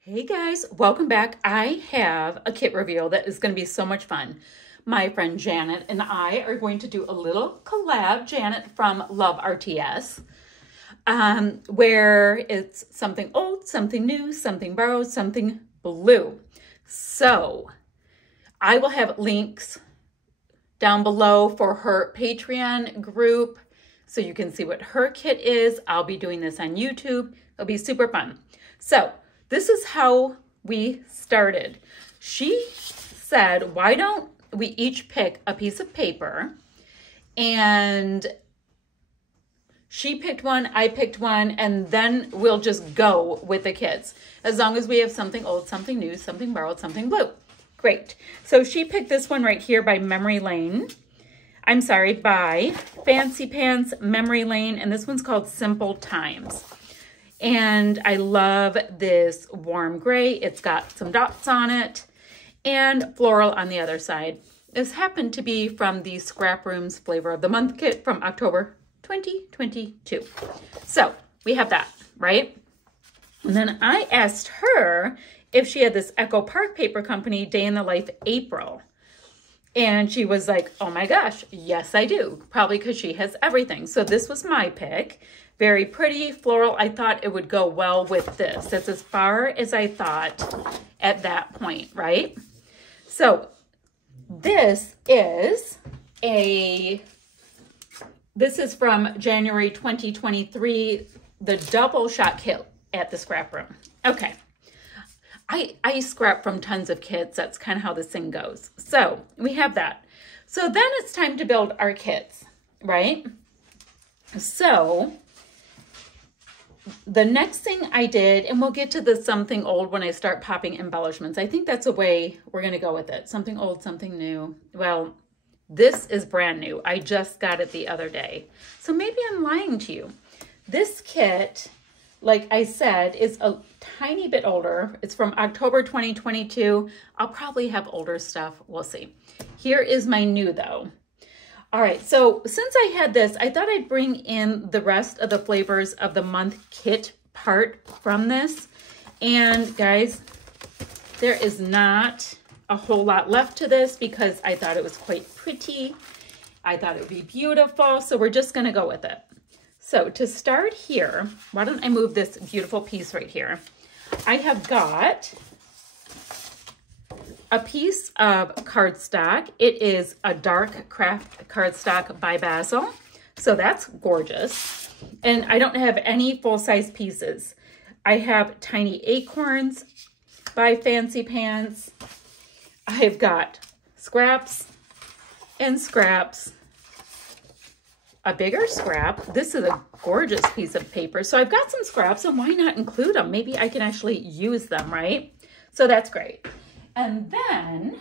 Hey guys, welcome back. I have a kit reveal that is going to be so much fun. My friend Janet and I are going to do a little collab. Janet from Love RTS, where it's something old, something new, something borrowed, something blue. So I will have links down below for her Patreon group so you can see what her kit is. I'll be doing this on YouTube. It'll be super fun. So this is how we started. She said, why don't we each pick a piece of paper? And she picked one, I picked one, and then we'll just go with the kits. As long as we have something old, something new, something borrowed, something blue. Great. So she picked this one right here by by Fancy Pants Memory Lane, and this one's called Simple Times. And I love this warm gray. It's got some dots on it and floral on the other side. This happened to be from the Scrap Room's Flavor of the Month kit from October 2022. So we have that, right? And then I asked her if she had this Echo Park Paper Company Day in the Life April. And she was like, oh my gosh, yes, I do. Probably because she has everything. So this was my pick. Very pretty, floral. I thought it would go well with this. That's as far as I thought at that point, right? So this is from January 2023, the double shot kit at the Scrap Room. Okay. I scrap from tons of kits. That's kind of how this thing goes. So we have that. So then it's time to build our kits, right? So the next thing I did, and we'll get to the something old when I start popping embellishments. I think that's a way we're going to go with it. Something old, something new. Well, this is brand new. I just got it the other day. So maybe I'm lying to you. This kit, like I said, is a tiny bit older. It's from October 2022. I'll probably have older stuff. We'll see. Here is my new though. All right, so since I had this, I thought I'd bring in the rest of the Flavors of the Month kit part from this. And guys, there is not a whole lot left to this because I thought it was quite pretty. I thought it would be beautiful, so we're just gonna go with it. So to start here, why don't I move this beautiful piece right here? I have got a piece of cardstock. It is a dark craft cardstock by Basil. So that's gorgeous. And I don't have any full-size pieces. I have tiny acorns by Fancy Pants. I've got scraps and scraps. A bigger scrap. This is a gorgeous piece of paper. So I've got some scraps, and why not include them? Maybe I can actually use them, right? So that's great. And then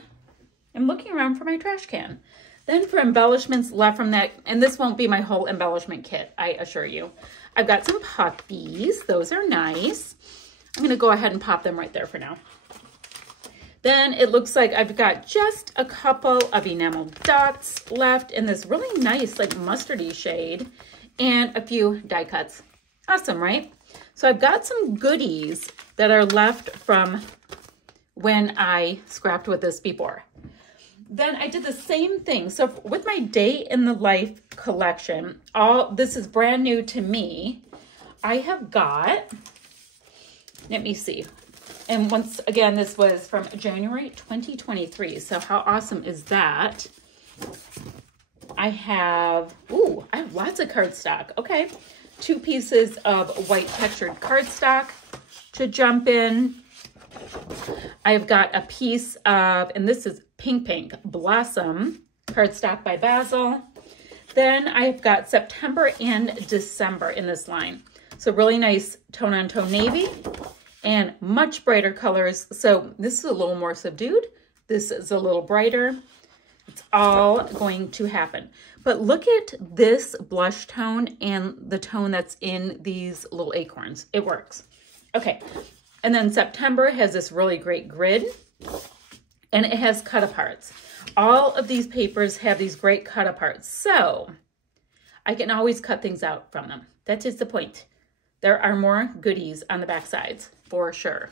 I'm looking around for my trash can. Then for embellishments left from that, and this won't be my whole embellishment kit, I assure you. I've got some puppies. Those are nice. I'm going to go ahead and pop them right there for now. Then it looks like I've got just a couple of enamel dots left in this really nice like mustardy shade and a few die cuts. Awesome, right? So I've got some goodies that are left from when I scrapped with this before. Then I did the same thing. So with my Day in the Life collection, this is brand new to me. I have got, let me see. And once again, this was from January 2023. So how awesome is that? I have lots of cardstock. Okay. 2 pieces of white textured cardstock to jump in. I've got a piece of, and this is Pink Blossom cardstock by Basil. Then I've got September and December in this line. So really nice tone-on-tone navy and much brighter colors. So this is a little more subdued. This is a little brighter. It's all going to happen. But look at this blush tone and the tone that's in these little acorns. It works. Okay. And then September has this really great grid, and it has cut aparts. All of these papers have these great cut aparts. So I can always cut things out from them. That is the point. There are more goodies on the back sides for sure.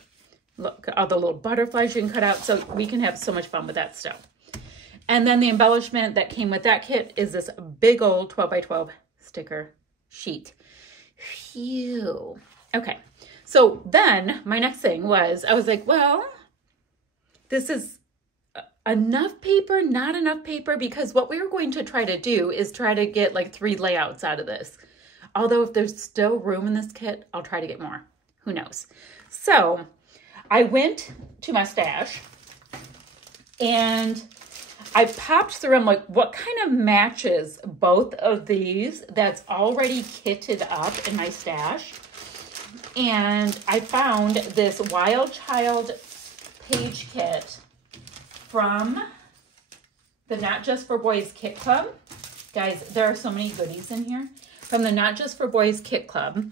Look at all the little butterflies you can cut out. So we can have so much fun with that stuff. And then the embellishment that came with that kit is this big old 12 by 12 sticker sheet. Phew. Okay. So then my next thing was, I was like, well, this is enough paper, not enough paper, because what we were going to try to do is try to get like 3 layouts out of this. Although if there's still room in this kit, I'll try to get more. Who knows? So I went to my stash and I popped through. I'm like, what kind of matches both of these that's already kitted up in my stash? And I found this Wild Child page kit from the Not Just for Boys Kit Club. Guys, there are so many goodies in here. From the Not Just for Boys Kit Club.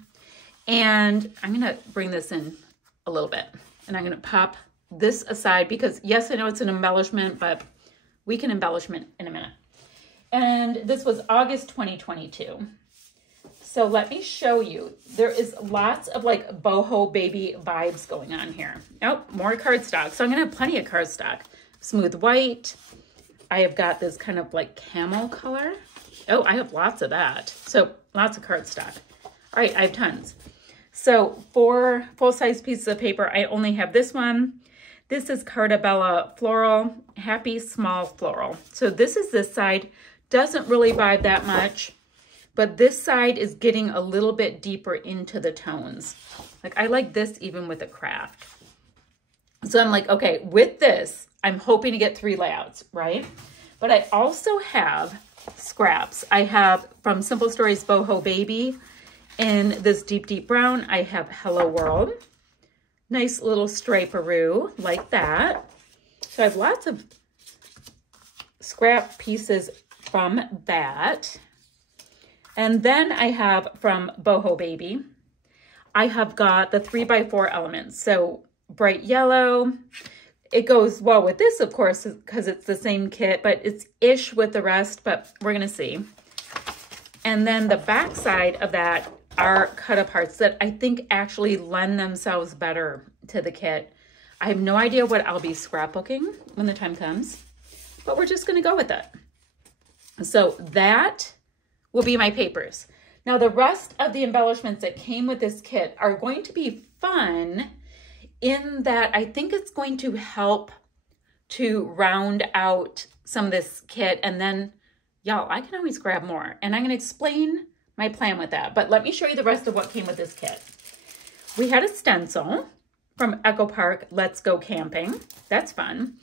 And I'm going to bring this in a little bit. And I'm going to pop this aside because, yes, I know it's an embellishment, but we can embellishment in a minute. And this was August 2022. So let me show you. There is lots of like boho baby vibes going on here. Oh, more cardstock. So I'm going to have plenty of cardstock. Smooth white. I have got this kind of like camel color. Oh, I have lots of that. So lots of cardstock. All right, I have tons. So for full-size pieces of paper, I only have this one. This is Cardabella Floral, Happy Small Floral. So this is this side. Doesn't really vibe that much, but this side is getting a little bit deeper into the tones. Like I like this even with a craft. So I'm like, okay, with this, I'm hoping to get 3 layouts, right? But I also have scraps. I have from Simple Stories Boho Baby in this deep, deep brown. I have Hello World. Nice little striperoo like that. So I have lots of scrap pieces from that. And then I have from Boho Baby, I have got the 3x4 elements. So bright yellow. It goes well with this, of course, because it's the same kit, but it's ish with the rest, but we're going to see. And then the back side of that are cut aparts that I think actually lend themselves better to the kit. I have no idea what I'll be scrapbooking when the time comes, but we're just going to go with it. So that will be my papers. Now the rest of the embellishments that came with this kit are going to be fun in that I think it's going to help to round out some of this kit. And then, y'all, I can always grab more. And I'm going to explain my plan with that. But let me show you the rest of what came with this kit. We had a stencil from Echo Park, Let's Go Camping. That's fun.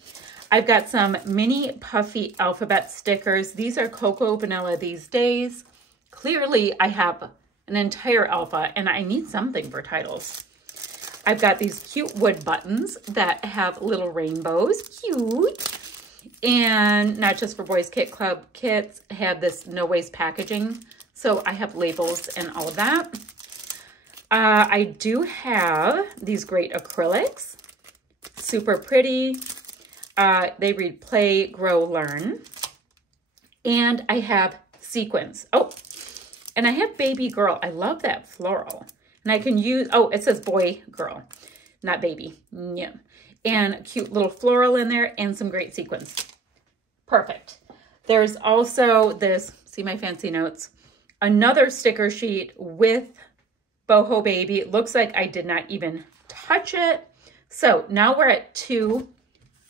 I've got some mini puffy alphabet stickers. These are Cocoa Vanilla These Days. Clearly, I have an entire alpha, and I need something for titles. I've got these cute wood buttons that have little rainbows. Cute. And Not Just for Boys Kit Club kits have this no waste packaging. So I have labels and all of that. I do have these great acrylics. Super pretty. They read Play, Grow, Learn. And I have sequins. Oh, and I have Baby Girl. I love that floral. And I can use, oh, it says boy, girl, not baby. Yeah. And cute little floral in there and some great sequins. Perfect. There's also this, see my fancy notes, another sticker sheet with Boho Baby. It looks like I did not even touch it. So now we're at 2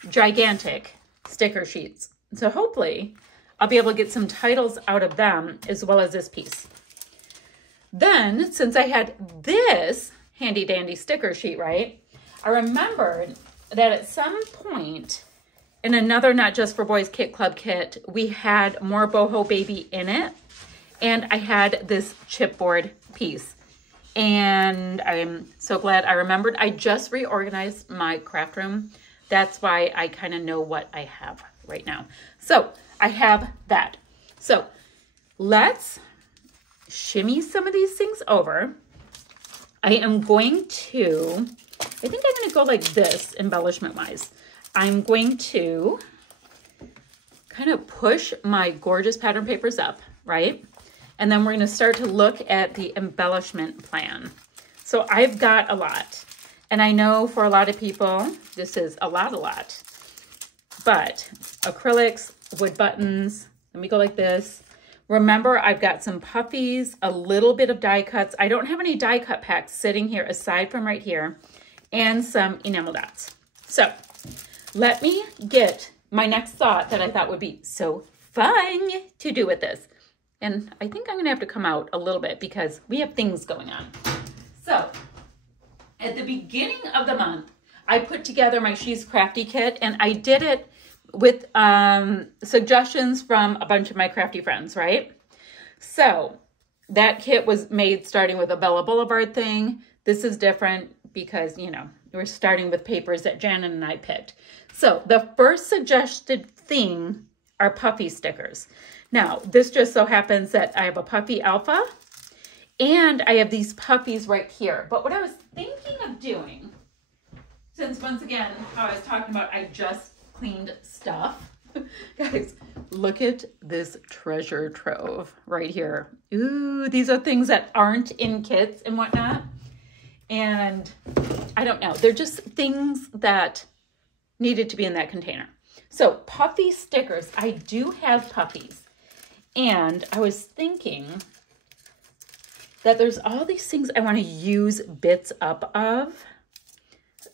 gigantic sticker sheets. So hopefully I'll be able to get some titles out of them as well as this piece. Then, since I had this handy dandy sticker sheet, right, I remembered that at some point in another Not Just for Boys Kit Club kit, we had more Boho Baby in it. And I had this chipboard piece. And I'm so glad I remembered. I just reorganized my craft room. That's why I kind of know what I have right now. So I have that. So let's shimmy some of these things over. I am going to, I think I'm going to go like this embellishment wise. I'm going to kind of push my gorgeous pattern papers up, right? And then we're going to start to look at the embellishment plan. So I've got a lot. And I know for a lot of people, this is a lot, but acrylics, wood buttons, let me go like this. Remember, I've got some puffies, a little bit of die cuts. I don't have any die cut packs sitting here aside from right here, and some enamel dots. So let me get my next thought that I thought would be so fun to do with this. And I think I'm gonna have to come out a little bit because we have things going on. So at the beginning of the month, I put together my She's Crafty kit, and I did it with suggestions from a bunch of my crafty friends, right? So that kit was made starting with a Bella Boulevard thing. This is different because, you know, we're starting with papers that Janet and I picked. So the first suggested thing are puffy stickers. Now, this just so happens that I have a puffy alpha and I have these puffies right here. But what I was thinking of doing, since once again, how I was talking about, I just cleaned stuff. Guys, look at this treasure trove right here. Ooh, these are things that aren't in kits and whatnot. And I don't know, they're just things that needed to be in that container. So puffy stickers, I do have puffies. And I was thinking that there's all these things I want to use bits up of.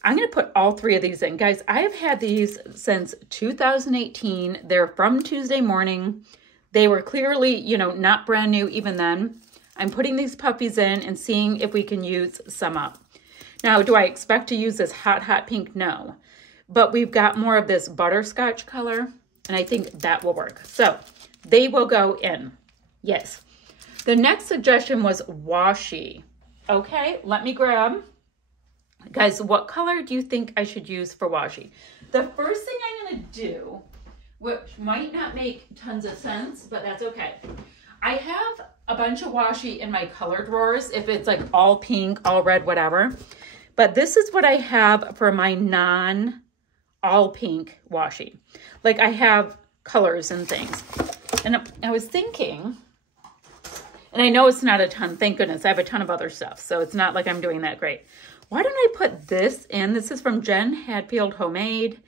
I'm going to put all three of these in. Guys, I've had these since 2018. They're from Tuesday Morning. They were clearly, you know, not brand new even then. I'm putting these puppies in and seeing if we can use some up. Now, do I expect to use this hot pink? No. But we've got more of this butterscotch color, and I think that will work. So they will go in. Yes. The next suggestion was washi. Okay, let me grab. Guys, what color do you think I should use for washi? The first thing I'm going to do, which might not make tons of sense, but that's okay. I have a bunch of washi in my color drawers, if it's like all pink, all red, whatever. But this is what I have for my non-all pink washi. Like I have colors and things. And I was thinking, and I know it's not a ton, thank goodness, I have a ton of other stuff, so it's not like I'm doing that great. Why don't I put this in? This is from Jen Hadfield Homemade.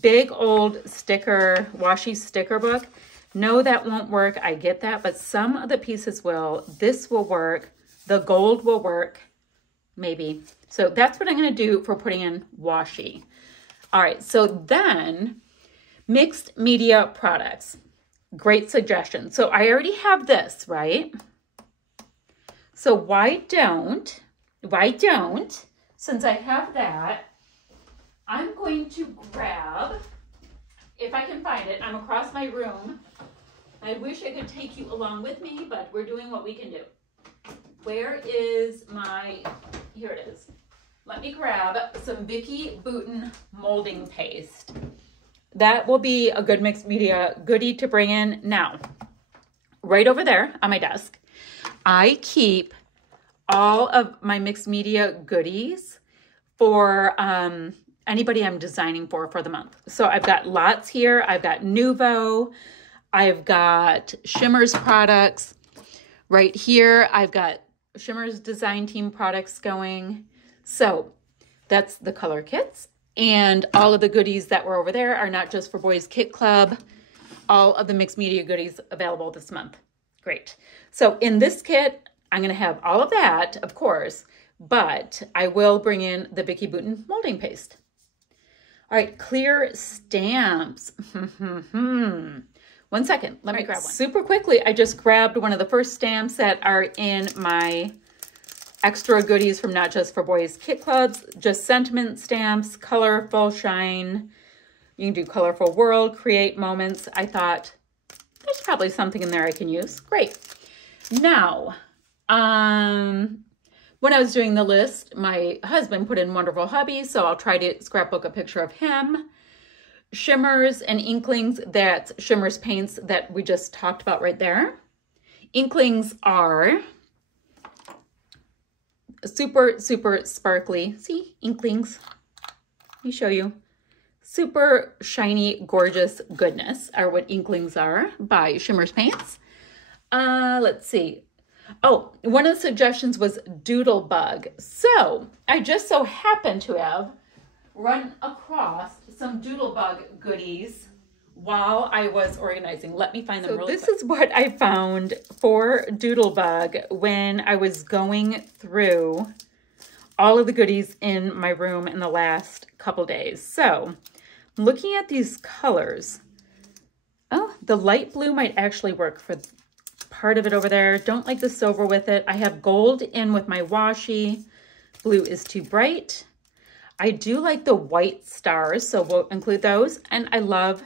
Big old sticker, washi sticker book. No, that won't work. I get that, but some of the pieces will. This will work. The gold will work, maybe. So that's what I'm going to do for putting in washi. All right, so then mixed media products. Great suggestion. So I already have this, right? So why don't, since I have that, I'm going to grab, if I can find it, I'm across my room. I wish I could take you along with me, but we're doing what we can do. Where is my, here it is. Let me grab some Vicki Boutin molding paste. That will be a good mixed media goodie to bring in. Now, right over there on my desk, I keep all of my mixed media goodies for anybody I'm designing for the month. So I've got lots here. I've got Nuvo. I've got Shimmer's products. Right here, I've got Shimmer's design team products going. So that's the color kits. And all of the goodies that were over there are not just for Boys Kit Club. All of the mixed media goodies available this month. Great. So in this kit, I'm going to have all of that, of course, but I will bring in the Vicki Boutin molding paste. All right, clear stamps. 1 second, let me grab one. Super quickly, I just grabbed one of the first stamps that are in my extra goodies from Not Just for Boys Kit Clubs, just sentiment stamps, colorful shine. You can do colorful world, create moments. I thought there's probably something in there I can use. Great. Now, when I was doing the list, my husband put in Wonderful Hubby, so I'll try to scrapbook a picture of him. Shimmers and Inklings, that's Shimmer's paints that we just talked about right there. Inklings are super, super sparkly. See, Inklings. Let me show you. Super shiny, gorgeous goodness are what Inklings are by Shimmer's Paints. Let's see. Oh, one of the suggestions was Doodlebug. So I just so happened to have run across some Doodlebug goodies while I was organizing. Let me find them really quick. This is what I found for Doodlebug when I was going through all of the goodies in my room in the last couple days. So looking at these colors, oh, the light blue might actually work for part of it over there. Don't like the silver with it. I have gold in with my washi. Blue is too bright. I do like the white stars, so we'll include those. And I love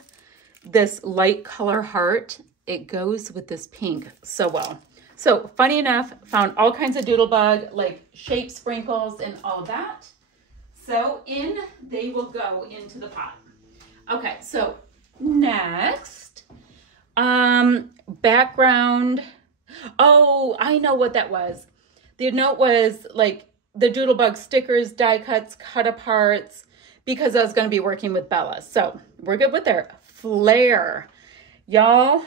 this light color heart. It goes with this pink so well. So funny enough, found all kinds of Doodlebug, like shape sprinkles and all that. So they will go into the pot. Okay, so next, background. Oh, I know what that was. The note was like the Doodlebug stickers, die cuts, cut aparts, because I was going to be working with Bella. So we're good with their flair. Y'all,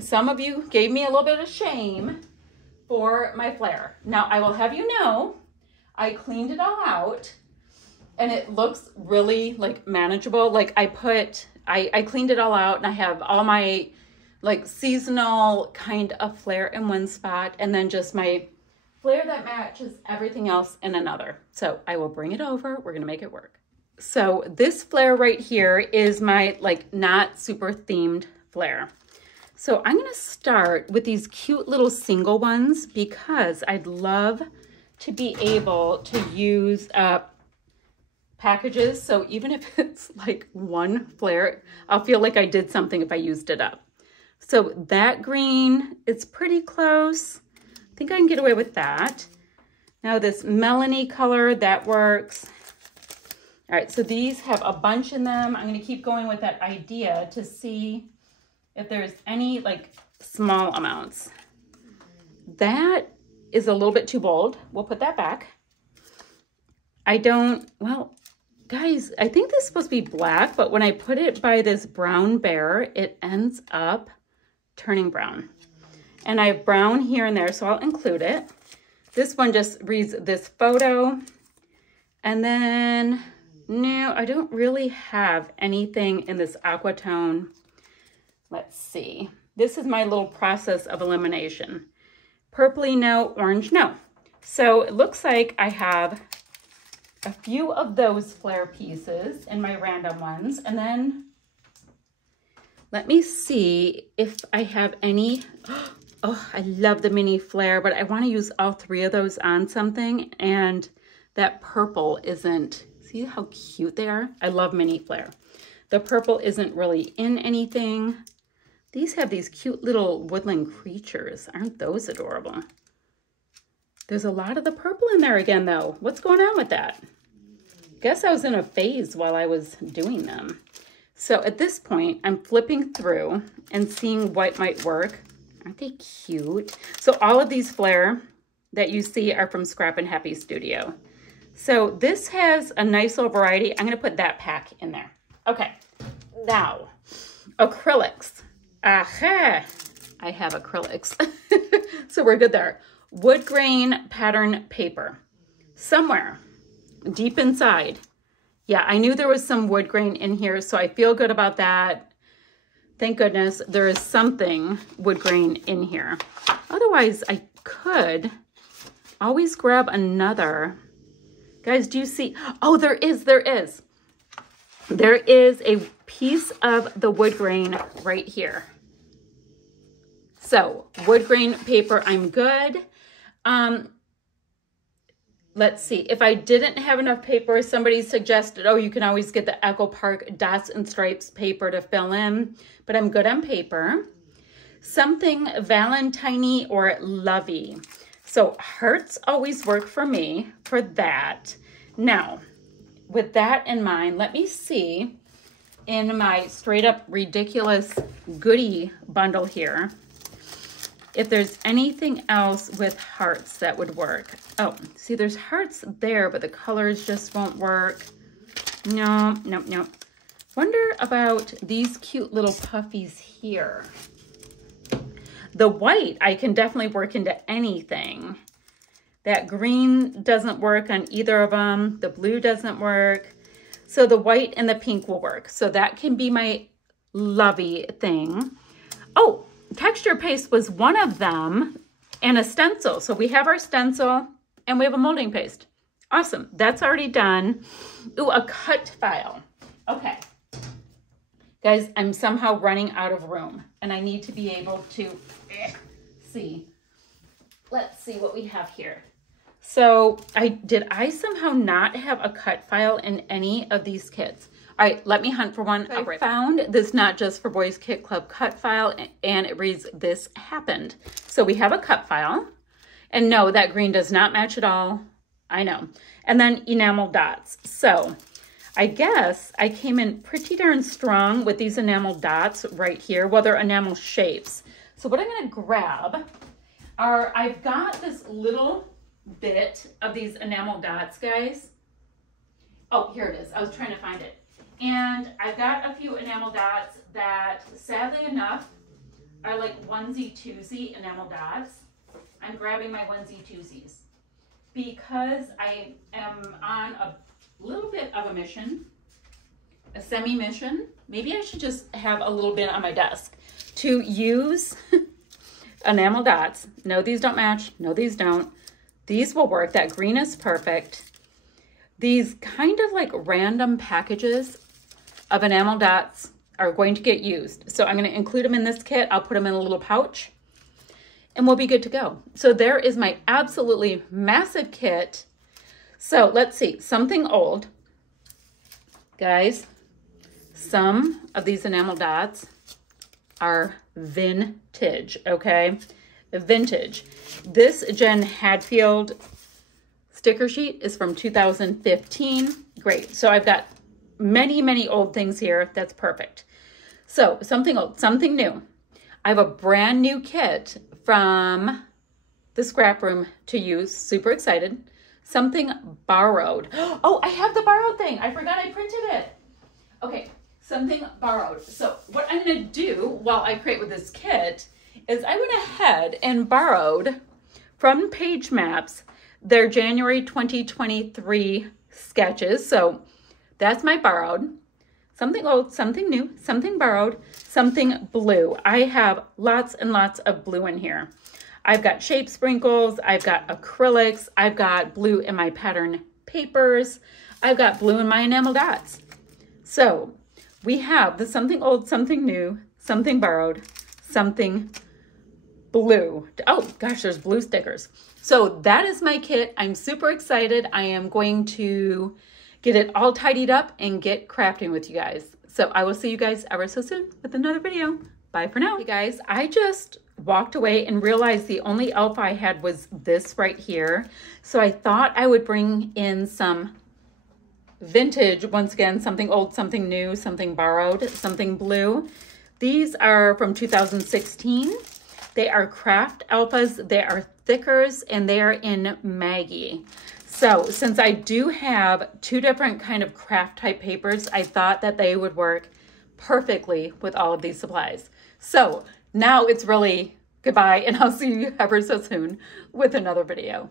some of you gave me a little bit of shame for my flair. Now, I will have you know, I cleaned it all out and it looks really like manageable. Like I cleaned it all out and I have all my like seasonal kind of flair in one spot and then just my flair that matches everything else in another. So I will bring it over. We're going to make it work. So this flair right here is my like not super themed flair. So I'm going to start with these cute little single ones because I'd love to be able to use packages. So even if it's like one flair, I'll feel like I did something if I used it up. So that green, it's pretty close. I think I can get away with that. Now this melony color, that works. All right, so these have a bunch in them. I'm going to keep going with that idea to see if there's any like small amounts. That is a little bit too bold. We'll put that back. Well, guys, I think this is supposed to be black, but when I put it by this brown bear, it ends up turning brown. And I have brown here and there, so I'll include it. This one just reads this photo. And then, no, I don't really have anything in this aqua tone. Let's see. This is my little process of elimination. Purpley, no. Orange, no. So it looks like I have a few of those flare pieces in my random ones. And then let me see if I have any. Oh, I love the mini flare, but I want to use all three of those on something. And that purple isn't, see how cute they are? I love mini flare. The purple isn't really in anything. These have these cute little woodland creatures. Aren't those adorable? There's a lot of the purple in there again, though. What's going on with that? Guess I was in a phase while I was doing them. So at this point, I'm flipping through and seeing what might work. Aren't they cute? So all of these flare that you see are from Scrap and Happy Studio. So this has a nice little variety. I'm going to put that pack in there. Okay, now acrylics. Aha, I have acrylics. So we're good there. Wood grain pattern paper. Somewhere deep inside. Yeah, I knew there was some wood grain in here, so I feel good about that. Thank goodness there is something wood grain in here. Otherwise, I could always grab another. Guys, do you see? Oh, there is. There is a piece of the wood grain right here. So wood grain paper, I'm good. Let's see. If I didn't have enough paper, somebody suggested, oh, you can always get the Echo Park Dots and Stripes paper to fill in, but I'm good on paper. Something Valentine-y or lovey. So hearts always work for me for that. Now, with that in mind, let me see in my straight up ridiculous goodie bundle here if there's anything else with hearts that would work. Oh, see, there's hearts there, but the colors just won't work. No. Wonder about these cute little puffies here. The white, I can definitely work into anything. That green doesn't work on either of them. The blue doesn't work. So the white and the pink will work. So that can be my lovey thing. Oh, texture paste was one of them, and a stencil. So we have our stencil and we have a molding paste. Awesome. That's already done. Ooh, a cut file. Okay. Guys, I'm somehow running out of room and I need to be able to see. Let's see what we have here. So did I somehow not have a cut file in any of these kits? All right, let me hunt for one. I found this Not Just for Boys Kit Club cut file, and it reads, "This happened." So we have a cut file, and no, that green does not match at all. I know. And then enamel dots. So I guess I came in pretty darn strong with these enamel dots right here. Well, they're enamel shapes. So what I'm going to grab are, I've got this little bit of these enamel dots, guys. Oh, here it is. I was trying to find it. And I've got a few enamel dots that, sadly enough, are like onesie-twosie enamel dots. I'm grabbing my onesie-twosies because I am on a little bit of a mission, a semi-mission. Maybe I should just have a little bit on my desk to use enamel dots. No, these don't match. No, these don't. These will work. That green is perfect. These kind of like random packages of enamel dots are going to get used. So I'm going to include them in this kit. I'll put them in a little pouch and we'll be good to go. So there is my absolutely massive kit. So let's see, something old. Guys, some of these enamel dots are vintage, okay? Vintage. This Jen Hadfield sticker sheet is from 2015. Great. So I've got many, many old things here. That's perfect. So something old, something new. I have a brand new kit from the scrap room to use. Super excited. Something borrowed. Oh, I have the borrowed thing. I forgot I printed it. Okay, something borrowed. So what I'm going to do while I create with this kit is I went ahead and borrowed from Page Maps their January 2023 sketches. So that's my borrowed. Something old, something new, something borrowed, something blue. I have lots and lots of blue in here. I've got shape sprinkles, I've got acrylics, I've got blue in my pattern papers, I've got blue in my enamel dots. So we have the something old, something new, something borrowed, something blue. Oh gosh, there's blue stickers. So that is my kit. I'm super excited. I am going to get it all tidied up and get crafting with you guys. So I will see you guys ever so soon with another video. Bye for now. Hey guys, I just walked away and realized the only elf I had was this right here. So I thought I would bring in some vintage, once again, something old, something new, something borrowed, something blue. These are from 2016. They are craft alphas, they are thickers, and they are in Maggie. So since I do have two different kind of craft type papers, I thought that they would work perfectly with all of these supplies. So now it's really goodbye, and I'll see you ever so soon with another video.